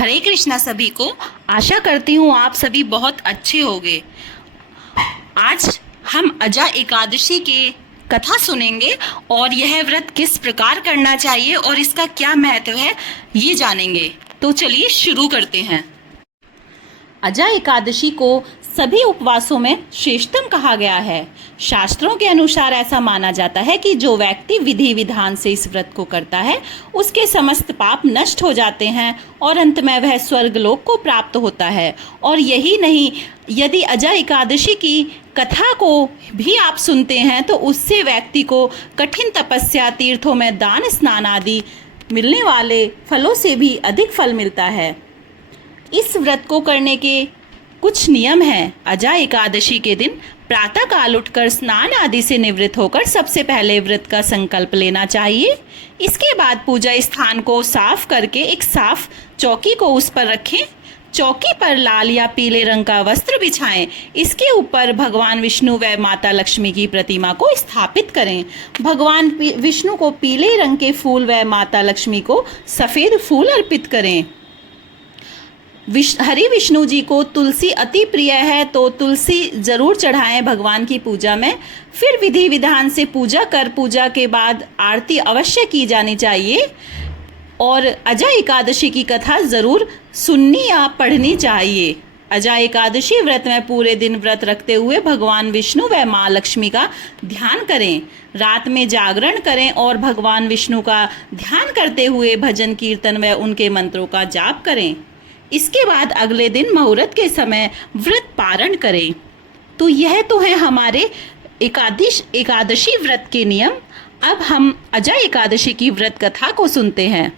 हरे कृष्णा सभी को। आशा करती हूँ आप सभी बहुत अच्छे होंगे। आज हम अजा एकादशी के कथा सुनेंगे और यह व्रत किस प्रकार करना चाहिए और इसका क्या महत्व है ये जानेंगे। तो चलिए शुरू करते हैं। अजा एकादशी को सभी उपवासों में श्रेष्ठतम कहा गया है। शास्त्रों के अनुसार ऐसा माना जाता है कि जो व्यक्ति विधि विधान से इस व्रत को करता है उसके समस्त पाप नष्ट हो जाते हैं और अंत में वह स्वर्गलोक को प्राप्त होता है। और यही नहीं, यदि अजा एकादशी की कथा को भी आप सुनते हैं तो उससे व्यक्ति को कठिन तपस्या, तीर्थों में दान, स्नान आदि मिलने वाले फलों से भी अधिक फल मिलता है। इस व्रत को करने के कुछ नियम हैं। अजा एकादशी के दिन प्रातः काल उठकर स्नान आदि से निवृत्त होकर सबसे पहले व्रत का संकल्प लेना चाहिए। इसके बाद पूजा स्थान को साफ करके एक साफ चौकी को उस पर रखें। चौकी पर लाल या पीले रंग का वस्त्र बिछाएं। इसके ऊपर भगवान विष्णु व माता लक्ष्मी की प्रतिमा को स्थापित करें। भगवान विष्णु को पीले रंग के फूल व माता लक्ष्मी को सफ़ेद फूल अर्पित करें। हरि विष्णु जी को तुलसी अति प्रिय है तो तुलसी जरूर चढ़ाएं भगवान की पूजा में। फिर विधि विधान से पूजा कर पूजा के बाद आरती अवश्य की जानी चाहिए और अजा एकादशी की कथा ज़रूर सुननी या पढ़नी चाहिए। अजा एकादशी व्रत में पूरे दिन व्रत रखते हुए भगवान विष्णु व माँ लक्ष्मी का ध्यान करें। रात में जागरण करें और भगवान विष्णु का ध्यान करते हुए भजन कीर्तन व उनके मंत्रों का जाप करें। इसके बाद अगले दिन मुहूर्त के समय व्रत पारण करें। तो यह तो है हमारे एकादशी व्रत के नियम। अब हम अजा एकादशी की व्रत कथा को सुनते हैं।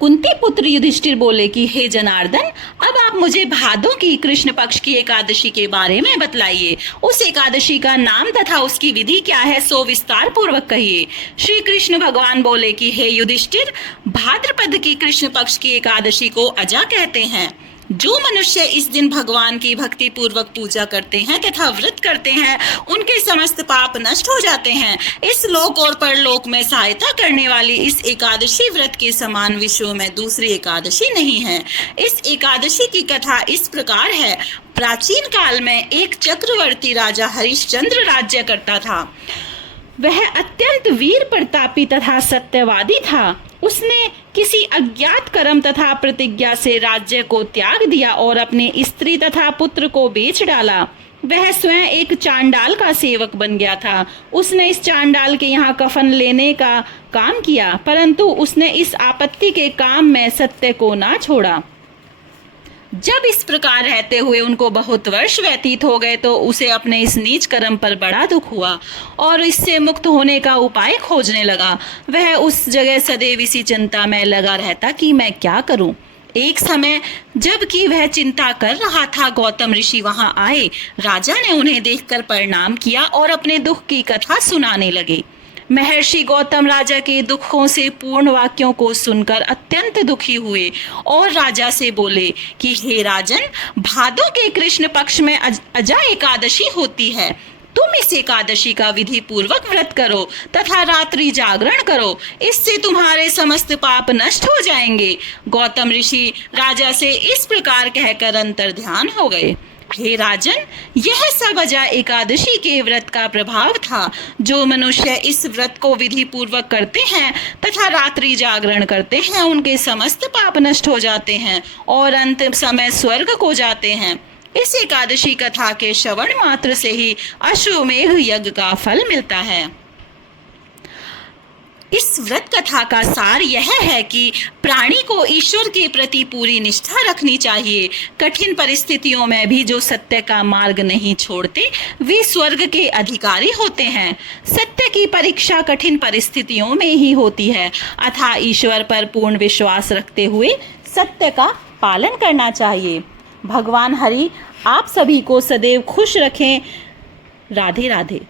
कुंती पुत्र युधिष्ठिर बोले कि हे जनार्दन, अब आप मुझे भादों की कृष्ण पक्ष की एकादशी के बारे में बतलाइए। उस एकादशी का नाम तथा उसकी विधि क्या है सो विस्तार पूर्वक कहिए। श्री कृष्ण भगवान बोले कि हे युधिष्ठिर, भाद्रपद की कृष्ण पक्ष की एकादशी को अजा कहते हैं। जो मनुष्य इस दिन भगवान की भक्ति पूर्वक पूजा करते हैं तथा व्रत करते हैं उनके समस्त पाप नष्ट हो जाते हैं। इस लोक और परलोक में सहायता करने वाली इस एकादशी व्रत के समान विश्व में दूसरी एकादशी नहीं है। इस एकादशी की कथा इस प्रकार है। प्राचीन काल में एक चक्रवर्ती राजा हरिश्चंद्र राज्य करता था। वह अत्यंत वीर प्रतापी तथा सत्यवादी था। उसने किसी अज्ञात कर्म तथा प्रतिज्ञा से राज्य को त्याग दिया और अपने स्त्री तथा पुत्र को बेच डाला। वह स्वयं एक चांडाल का सेवक बन गया था। उसने इस चांडाल के यहाँ कफन लेने का काम किया, परंतु उसने इस आपत्ति के काम में सत्य को ना छोड़ा। जब इस प्रकार रहते हुए उनको बहुत वर्ष व्यतीत हो गए तो उसे अपने इस नीच कर्म पर बड़ा दुख हुआ और इससे मुक्त होने का उपाय खोजने लगा। वह उस जगह सदैव इसी चिंता में लगा रहता कि मैं क्या करूं। एक समय जबकि वह चिंता कर रहा था, गौतम ऋषि वहां आए। राजा ने उन्हें देखकर प्रणाम किया और अपने दुख की कथा सुनाने लगे। महर्षि गौतम राजा के दुखों से पूर्ण वाक्यों को सुनकर अत्यंत दुखी हुए और राजा से बोले कि हे राजन, भादों के कृष्ण पक्ष में अजा एकादशी होती है। तुम इस एकादशी का विधि पूर्वक व्रत करो तथा रात्रि जागरण करो। इससे तुम्हारे समस्त पाप नष्ट हो जाएंगे। गौतम ऋषि राजा से इस प्रकार कहकर अंतर्ध्यान हो गए। हे राजन, यह सब अजा एकादशी के व्रत का प्रभाव था। जो मनुष्य इस व्रत को विधि पूर्वक करते हैं तथा रात्रि जागरण करते हैं उनके समस्त पाप नष्ट हो जाते हैं और अंतिम समय स्वर्ग को जाते हैं। इस एकादशी कथा के श्रवण मात्र से ही अश्वमेध यज्ञ का फल मिलता है। इस व्रत कथा का सार यह है कि प्राणी को ईश्वर के प्रति पूरी निष्ठा रखनी चाहिए। कठिन परिस्थितियों में भी जो सत्य का मार्ग नहीं छोड़ते वे स्वर्ग के अधिकारी होते हैं। सत्य की परीक्षा कठिन परिस्थितियों में ही होती है। अतः ईश्वर पर पूर्ण विश्वास रखते हुए सत्य का पालन करना चाहिए। भगवान हरि आप सभी को सदैव खुश रखें। राधे राधे।